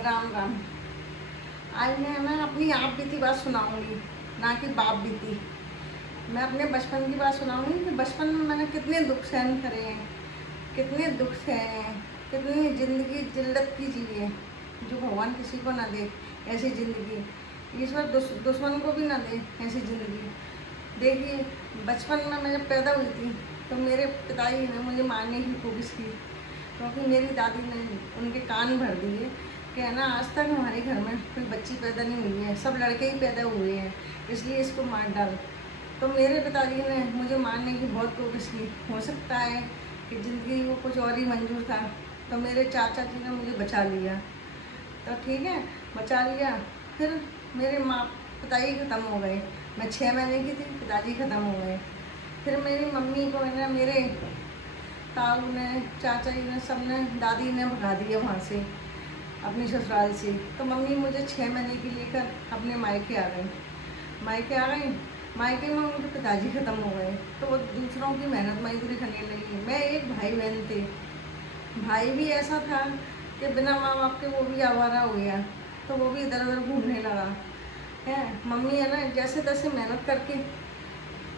राम राम। आज मैं ना अपनी आप बीती बात सुनाऊंगी, ना कि बाप बीती। मैं अपने बचपन की बात सुनाऊंगी कि बचपन में मैंने कितने दुख सहन करे हैं, कितने दुख सहे हैं, कितनी ज़िंदगी जिल्लत की जी है, जो भगवान किसी को ना दे ऐसी ज़िंदगी, ईश्वर दुश्मन को भी ना दे ऐसी ज़िंदगी। देखिए, बचपन में मैं जब पैदा हुई थी तो मेरे पिताजी ने मुझे मारने की कोशिश की, क्योंकि मेरी दादी ने उनके कान भर दिए कि है ना, आज तक हमारे घर में कोई बच्ची पैदा नहीं हुई है, सब लड़के ही पैदा हुए हैं, इसलिए इसको मार डाल। तो मेरे पिताजी ने मुझे मारने की बहुत कोशिश की। हो सकता है कि ज़िंदगी को कुछ और ही मंजूर था, तो मेरे चाचा जी ने मुझे बचा लिया। तो ठीक है, बचा लिया। फिर मेरे माँ पिताजी ख़त्म हो गए। मैं 6 महीने की थी, पिताजी ख़त्म हो गए। फिर मेरी मम्मी को है ना, मेरे ताऊ ने, चाचा जी ने, सब ने, दादी ने भगा दिया वहाँ से, अपनी ससुराल से। तो मम्मी मुझे 6 महीने की लेकर अपने मायके आ गई। मायके आ गई, मायके में उनके पिताजी ख़त्म हो गए, तो वो दूसरों की मेहनत मजदूरी करने लगी। मैं एक भाई बहन थे, भाई भी ऐसा था कि बिना माँ बाप के वो भी आवारा हो गया, तो वो भी इधर उधर घूमने लगा है। मम्मी है ना, जैसे तैसे मेहनत करके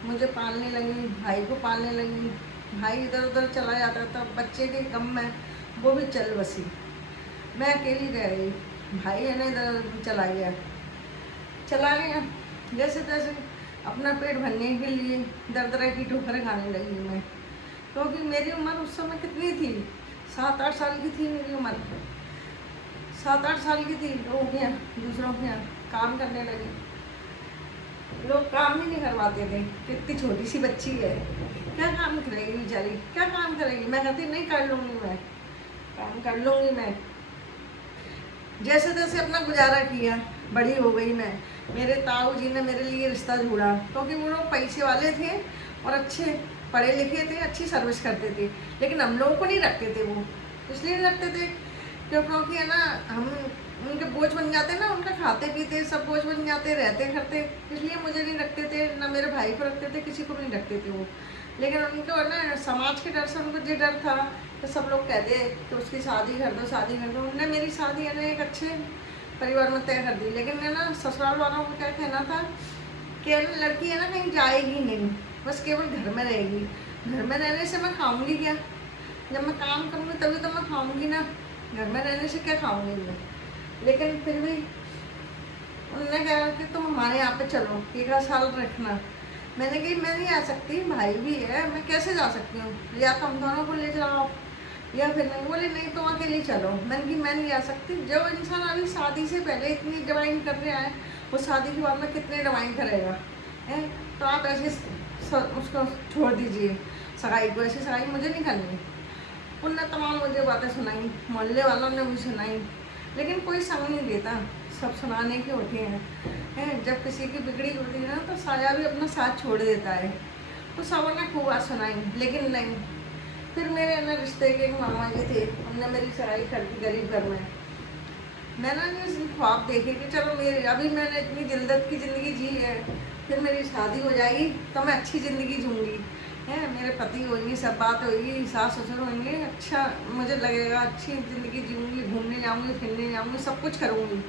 मुझे पालने लगी, भाई को पालने लगी। भाई इधर उधर चला जाता था, बच्चे के गम में वो भी चल बसी, मैं अकेली रह गई। भाई है ना, इधर उधर चला गया जैसे तैसे अपना पेट भरने के लिए दर दर की ठोकरें खाने लगी मैं, क्योंकि मेरी उम्र उस समय कितनी थी, 7-8 साल की थी मेरी उम्र। 7-8 साल की थी, लोग यहाँ दूसरों के यहाँ काम करने लगी। लोग काम ही नहीं करवाते थे कि इतनी छोटी सी बच्ची है, क्या काम करेगी बेचारी, क्या काम करेगी। मैं कहती नहीं, कर लूँगी, मैं काम कर लूँगी। मैं जैसे तैसे अपना गुजारा किया, बड़ी हो गई मैं। मेरे ताऊ जी ने मेरे लिए रिश्ता ढूंढा, क्योंकि वो लोग पैसे वाले थे और अच्छे पढ़े लिखे थे, अच्छी सर्विस करते थे, लेकिन हम लोगों को नहीं रखते थे। वो इसलिए नहीं रखते थे क्योंकि है ना, हम उनके बोझ बन जाते ना, उनका खाते पीते सब बोझ बन जाते, रहते करते, इसलिए मुझे नहीं रखते थे, ना मेरे भाई को रखते थे, किसी को भी नहीं रखते थे वो। लेकिन उनको है ना, समाज के डर से उनको ये डर था तो सब लोग कहते कि उसकी शादी कर दो, शादी कर दो। उनने मेरी शादी है ना एक अच्छे परिवार में तय कर दी, लेकिन है ना, ससुराल वालों को क्या कहना था कि लड़की है ना कहीं जाएगी नहीं, बस केवल घर में रहेगी। घर में रहने से मैं खाऊंगी क्या, जब मैं काम करूँगी तभी तो मैं खाऊंगी ना, घर में रहने से क्या खाऊंगी मैं। लेकिन फिर भी उन्होंने कहा कि तुम हमारे यहाँ पे चलो, 1 साल रखना। मैंने कही मैं नहीं आ सकती, भाई भी है, मैं कैसे जा सकती हूँ, या तो हम दोनों को ले जाओ या फिर नहीं। बोले नहीं, तुम अकेले चलो। मैंने कही मैं नहीं आ सकती। जब इंसान अभी शादी से पहले इतनी डिमांड कर रहा है, वो शादी के बाद में कितने डिमांड करेगा है। तो आप ऐसे उसको छोड़ दीजिए, सगाई को। ऐसी सगाई मुझे नहीं करनी। उनने तमाम मुझे बातें सुनाई, मोहल्ले वालों ने भी सुनाई, लेकिन कोई संग नहीं देता, सब सुनाने के होते हैं। जब किसी की बिगड़ी होती है ना, तो साया भी अपना साथ छोड़ देता है। तो सबों ने खूब बात सुनाई, लेकिन नहीं। फिर मेरे ना रिश्ते के एक मामा जी थे, उनने मेरी सगाई कर दी गरीब घर में। मैंने ख्वाब देखे कि चलो मेरे, अभी मैंने इतनी जिल्लत की ज़िंदगी जी है, फिर मेरी शादी हो जाएगी तो मैं अच्छी ज़िंदगी जूँगी है, मेरे पति होंगे, सब बात होगी, सास ससुर होंगे, अच्छा मुझे लगेगा, अच्छी ज़िंदगी जीऊँगी, घूमने जाऊँगी, फिरने जाऊँगी, सब कुछ करूँगी।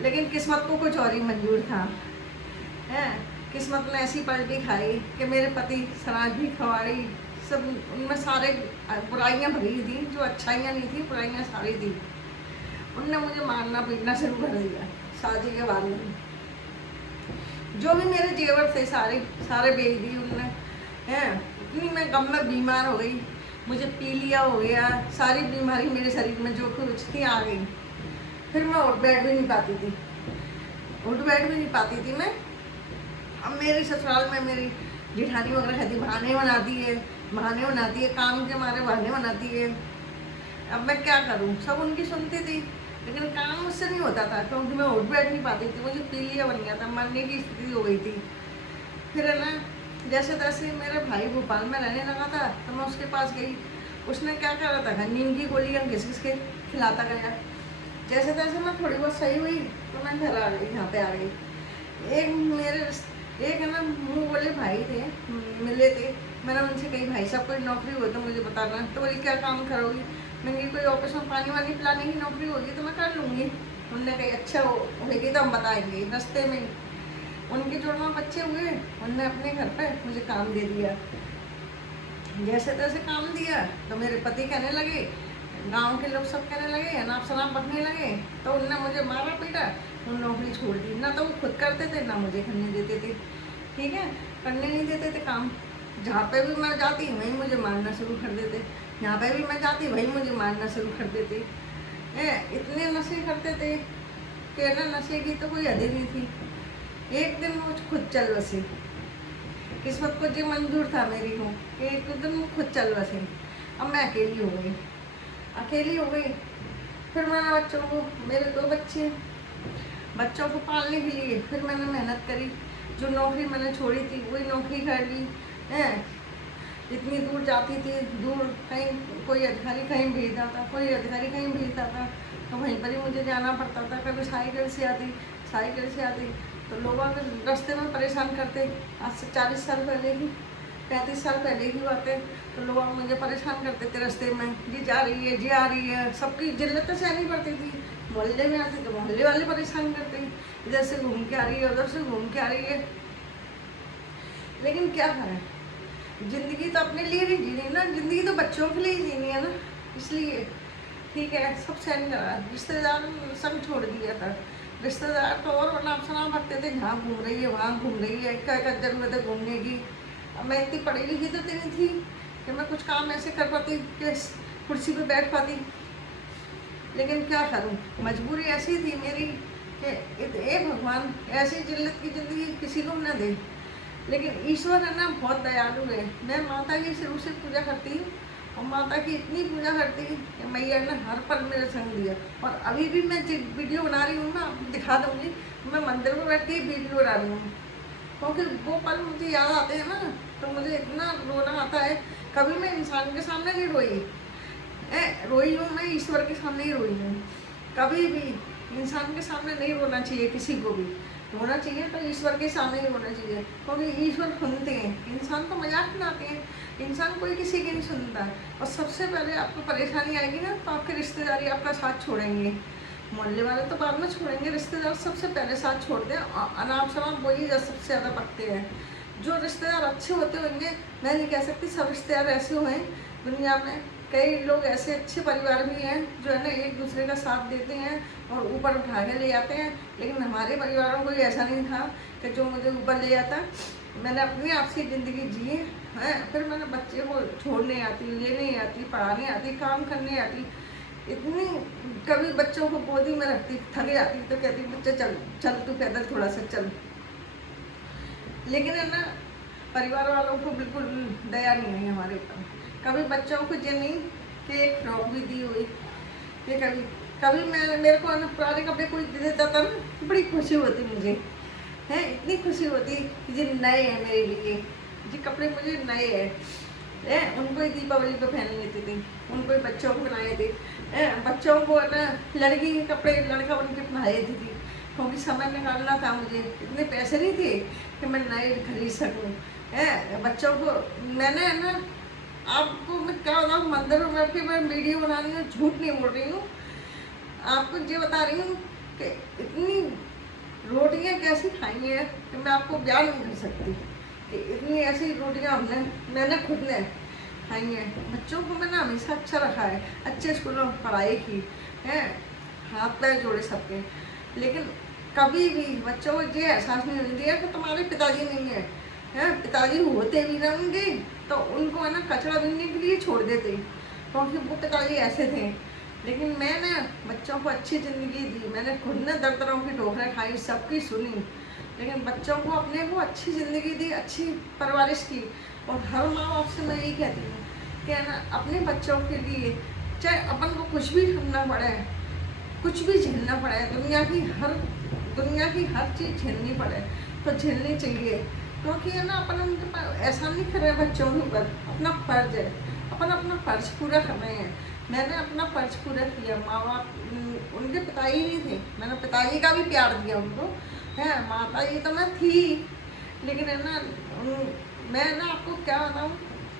लेकिन किस्मत को कुछ और ही मंजूर था है। किस्मत ने ऐसी पलटी खाई कि मेरे पति शराबी खवाड़ी, सब उनमें सारे बुराइयां भरी थी, जो अच्छाइयां नहीं थी, बुराइयां सारी थी। उनने मुझे मारना पीटना शुरू कर दिया शादी के बाद में। जो भी मेरे जेवर थे सारे सारे बेच दिए उनने हैं। इतनी मैं गम में बीमार हो गई, मुझे पीलिया हो गया, सारी बीमारी मेरे शरीर में जो कुछ थी आ गई। फिर मैं उठ बैठ भी नहीं पाती थी, उठ बैठ भी नहीं पाती थी मैं। अब मेरे ससुराल में मेरी जेठानी वगैरह कहती, बहाने बनाती है, काम के मारे बहाने बनाती है। अब मैं क्या करूं, सब उनकी सुनती थी, लेकिन काम मुझसे नहीं होता था, क्योंकि मैं उठ बैठ नहीं पाती थी, मुझे पीलिया बन गया था, मरने की स्थिति हो गई थी। फिर है ना, जैसे तैसे मेरा भाई भोपाल में रहने लगा था, तो मैं उसके पास गई। उसने क्या करा था, नींद की गोलियाँ घिस घिस के खिलाता गया। जैसे तैसे मैं थोड़ी बहुत सही हुई तो मैं घर आ गई, यहाँ पे आ गई। एक है ना, मुँह बोले भाई थे, मिले थे। मैंने उनसे कही भाई साहब कोई नौकरी हो तो मुझे बताना। तो बोली क्या काम करोगी। मैंने कोई ऑफिस में पानी वानी पिलाने की नौकरी होगी तो मैं कर लूँगी। उनने कही अच्छा होगी तो हम बताएंगे। रास्ते में उनके जुड़वा बच्चे हुए, उनने अपने घर पे मुझे काम दे दिया। जैसे तैसे काम दिया तो मेरे पति कहने लगे, गांव के लोग सब कहने लगे, अनाप शनाप बकने लगे, तो उनने मुझे मारा पीटा, उन नौकरी छोड़ दी। ना तो वो खुद करते थे ना मुझे करने देते थे, ठीक है, करने नहीं देते थे काम। जहाँ पे भी मैं जाती वहीं मुझे मारना शुरू कर देते, यहाँ पे भी मैं जाती वहीं मुझे मारना शुरू कर देते। इतने नशे करते थे कि ना नशे की तो कोई हद ही नहीं थी। एक दिन मुझ खुद चल बसे, किस्मत को जो मंजूर था मेरी हो कि एक दिन वो खुद चल बसे। अब मैं अकेली हो गई, अकेली हो गई। फिर मैंने बच्चों को, मेरे 2 बच्चे, बच्चों को पालने के लिए फिर मैंने मेहनत करी। जो नौकरी मैंने छोड़ी थी वही नौकरी कर ली है। इतनी दूर जाती थी, दूर कहीं कोई अधिकारी कहीं भेजता था, कोई अधिकारी कहीं भेजता था तो वहीं पर ही मुझे जाना पड़ता था। कभी साइकिल से आती तो लोग रास्ते में परेशान करते। आज से 40 साल पहले की, 35 साल पहले की बातें, तो लोग मुझे परेशान करते थे रास्ते में, जी जा रही है, जी आ रही है। सबकी जिल्लतें सहनी पड़ती थी। मोहल्ले में आते तो मोहल्ले वाले परेशान करते, इधर से घूम के आ रही है, उधर से घूम के आ रही है। लेकिन क्या करें, जिंदगी तो अपने लिए नहीं जीनी ना, जिंदगी तो बच्चों के लिए ही जीनी है ना। इसलिए ठीक है, सब सहन करा। रिश्तेदार सब छोड़ दिया था। रिश्तेदार तो और नाम सुना भरते थे, जहाँ घूम रही है वहाँ घूम रही है, क्या क्या जरूरत है घूमने की। अब मैं इतनी पढ़ी लिखी तो नहीं थी कि मैं कुछ काम ऐसे कर पाती कि कुर्सी पे बैठ पाती। लेकिन क्या करूं, मजबूरी ऐसी थी मेरी कि भगवान ऐसी जिल्लत की ज़िंदगी किसी को न दे। लेकिन ईश्वर है ना, बहुत दयालु है। मैं माता की शुरू से पूजा करती हूँ और माता की इतनी पूजा करती हूँ कि मैया ने हर पल मेरे संग दिया। और अभी भी मैं वीडियो बना रही हूँ ना, दिखा दूँगी, मैं मंदिर में बैठ के वीडियो बना रही हूँ, क्योंकि वो पल मुझे याद आते हैं ना, तो मुझे इतना रोना आता है। कभी मैं इंसान के सामने नहीं रोई, रोई हूँ मैं ईश्वर के सामने ही रोई हूँ। कभी भी इंसान के सामने नहीं रोना चाहिए, किसी को भी रोना चाहिए तो ईश्वर के सामने ही रोना चाहिए, क्योंकि ईश्वर सुनते हैं। इंसान तो मजाक बनाते हैं, इंसान कोई किसी की नहीं सुनता। और सबसे पहले आपको परेशानी आएगी ना तो आपके रिश्तेदारी आपका साथ छोड़ेंगे। मोहल्ले वाले तो बाद में छोड़ेंगे, रिश्तेदार सबसे पहले साथ छोड़ते हैं। अनाप शनाप वही सबसे ज़्यादा पकते हैं। जो रिश्तेदार अच्छे होते होंगे, मैं नहीं कह सकती सब रिश्तेदार ऐसे हुए दुनिया में। कई लोग ऐसे अच्छे परिवार भी हैं जो है ना एक दूसरे का साथ देते हैं और ऊपर उठा के ले आते हैं। लेकिन हमारे परिवारों को ऐसा नहीं था कि जो मुझे ऊपर ले आता। मैंने अपने आप से ज़िंदगी जी है। फिर मैंने बच्चे को छोड़ने आती, लेने आती, पढ़ाने आती, काम करने आती। इतनी कभी बच्चों को गोदी में रखती, थक जाती तो कहती बच्चे चल चल, तू पैदल थोड़ा सा चल। लेकिन है ना, परिवार वालों को बिल्कुल दया नहीं है हमारे ऊपर। कभी बच्चों को ये नहीं कि एक फ्रॉक भी दी हुई, कि कभी कभी मैं मेरे को ना पुराने कपड़े कोई दे देता था ना, तो बड़ी खुशी होती मुझे, है इतनी खुशी होती कि ये नए हैं मेरे लिए, ये कपड़े मुझे नए हैं। उनको ही दीपावली पे पहन लेती थी, उनको ही बच्चों को बनाए थे। बच्चों को ना लड़की के कपड़े लड़का उनके पहनाए देती थी, क्योंकि समय निकालना था मुझे, इतने पैसे नहीं थे कि मैं नए खरीद सकूँ। बच्चों को मैंने है ना, आपको मैं क्या बताऊँ, मंदिर में बैठ के मैं वीडियो बना रही हूँ, झूठ नहीं बोल रही हूँ, आपको ये बता रही हूँ कि इतनी रोटियाँ कैसी खाई हैं कि मैं आपको बयान नहीं कर सकती कि इतनी ऐसी रोटियाँ मैंने खुद ने खाई हैं। बच्चों को मैंने हमेशा अच्छा रखा है, अच्छे स्कूलों में पढ़ाई की है, हाथ पैर जोड़े सबके। लेकिन कभी भी बच्चों को ये एहसास नहीं होने दिया कि तुम्हारे पिताजी नहीं है। पिताजी होते भी ना उनके तो उनको है ना कचरा बीनने के लिए छोड़ देते, क्योंकि वो पिताजी ऐसे थे। लेकिन मैंने बच्चों को अच्छी ज़िंदगी दी, मैंने खुद ने दर दरों की ठोकरें खाई, सबकी सुनी, लेकिन बच्चों को अपने को अच्छी ज़िंदगी दी, अच्छी परवरिश की। और हर माँ बाप से मैं यही कहती हूँ कि ना अपने बच्चों के लिए चाहे अपन को कुछ भी करना पड़े, कुछ भी झेलना पड़े, दुनिया की हर चीज़ झेलनी पड़े तो झेलनी चाहिए, क्योंकि है ना अपन उनके ऐसा नहीं कर रहे बच्चों के ऊपर, अपना फर्ज है, अपन अपना फर्ज पूरा कर रहे हैं। मैंने अपना फर्ज पूरा किया। माँ बाप उनके पिताजी नहीं थे, मैंने पिताजी का भी प्यार दिया उनको, है माता जी तो मैं थी, लेकिन है ना मैं ना आपको क्या बताऊँ,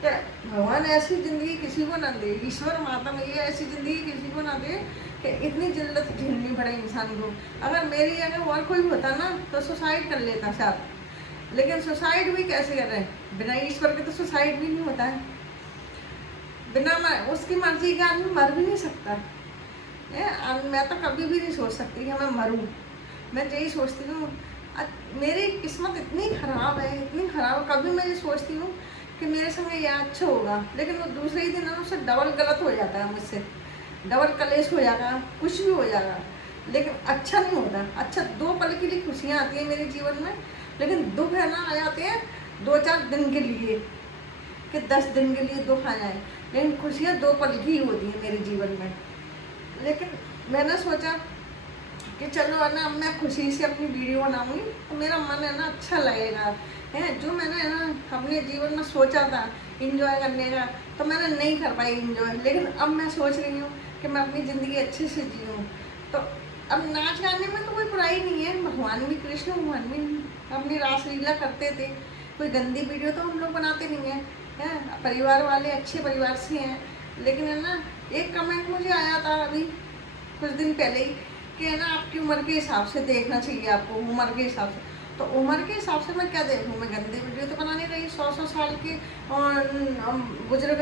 कि भगवान ऐसी ज़िंदगी किसी को ना दे, ईश्वर माता मैया ऐसी ज़िंदगी किसी को ना दे कि इतनी जिल्लत झेलनी पड़े इंसान को। अगर मेरी जगह और कोई होता ना तो सुसाइड कर लेता शायद, लेकिन सुसाइड भी कैसे कर रहे हैं, बिना ईश्वर के तो सुसाइड भी नहीं होता है। बिना उसकी मर्जी के आदमी मर भी नहीं सकता है। मैं तो कभी भी नहीं सोच सकती कि मैं मरूं। मैं यही सोचती हूँ मेरी किस्मत इतनी ख़राब है, इतनी ख़राब। कभी मैं ये सोचती हूँ कि मेरे संग ये अच्छा होगा, लेकिन वो दूसरे ही दिन ना उससे डबल गलत हो जाता है, मुझसे डबल कलेश हो जाएगा, कुछ भी हो जाएगा, लेकिन अच्छा नहीं होता। अच्छा 2 पल के लिए खुशियाँ आती हैं मेरे जीवन में, लेकिन दुख है ना आ जाते हैं 2-4 दिन के लिए, कि 10 दिन के लिए दुख आ जाए, लेकिन खुशियाँ 2 पल की ही होती हैं मेरे जीवन में। लेकिन मैंने सोचा कि चलो है ना, अब मैं खुशी से अपनी वीडियो बनाऊंगी तो मेरा मन है ना अच्छा लगेगा है। जो मैंने है ना अपने जीवन में सोचा था इंजॉय करने का, तो मैंने नहीं कर पाई इंजॉय, लेकिन अब मैं सोच रही हूँ कि मैं अपनी ज़िंदगी अच्छे से जीऊँ। तो अब नाच गाने में तो कोई बुराई नहीं है, भगवान भी, कृष्ण भगवान भी अपनी रासलीला करते थे, कोई गंदी वीडियो तो हम लोग बनाते नहीं हैं। परिवार वाले अच्छे परिवार से हैं। लेकिन है ना, एक कमेंट मुझे आया था अभी कुछ दिन पहले ही कि है ना, आपकी उम्र के हिसाब से देखना चाहिए आपको, उम्र के हिसाब से। तो उम्र के हिसाब से मैं क्या देखूँ, मैं गंदी वीडियो तो बना नहीं रही। 100-100 साल के बुजुर्ग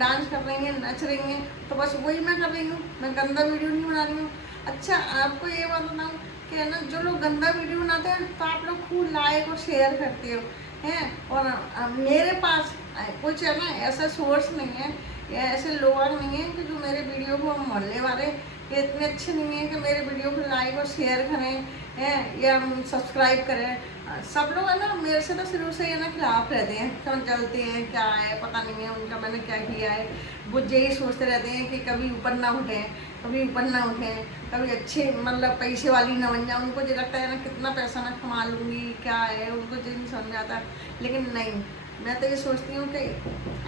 डांस कर रही हैं, नच रही हैं, तो बस वही मैं कर रही हूँ, मैं गंदा वीडियो नहीं बना रही हूँ। अच्छा आपको ये बात बताऊँ कि है ना, जो लोग गंदा वीडियो बनाते हैं तो आप लोग खूब लाइक और शेयर करते हो हैं, और मेरे पास कुछ है ना ऐसा सोर्स नहीं है या ऐसे लोग नहीं हैं कि जो मेरे वीडियो को, मोहल्ले वाले ये इतने अच्छे नहीं हैं कि मेरे वीडियो को लाइक और शेयर करें हैं या सब्सक्राइब करें। सब लोग है ना मेरे से तो शुरू से है ना खिलाफ रहते हैं, समझ जलते हैं, क्या है पता नहीं है उनका, मैंने क्या किया है। वो यही सोचते रहते हैं कि कभी ऊपर ना उठें, कभी ऊपर ना उठें, कभी अच्छे मतलब पैसे वाली ना बन जाए। उनको जो लगता है ना कितना पैसा मैं कमा लूँगी, क्या है, उनको जो नहीं समझ आता। लेकिन नहीं, मैं तो ये सोचती हूँ कि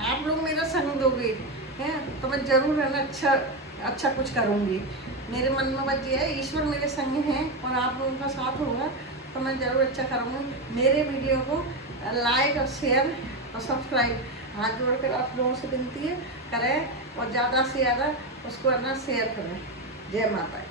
आप लोग मेरा संग दोगे हैं तो मैं ज़रूर है ना अच्छा कुछ करूँगी। मेरे मन में बस ये है, ईश्वर मेरे संग हैं और आप लोगों का साथ होगा तो मैं ज़रूर अच्छा करूँगी। मेरे वीडियो को लाइक और शेयर और सब्सक्राइब हाथ जोड़ कर आप लोगों से विनती है करें, और ज़्यादा से ज़्यादा उसको है ना शेयर करें। जय माता।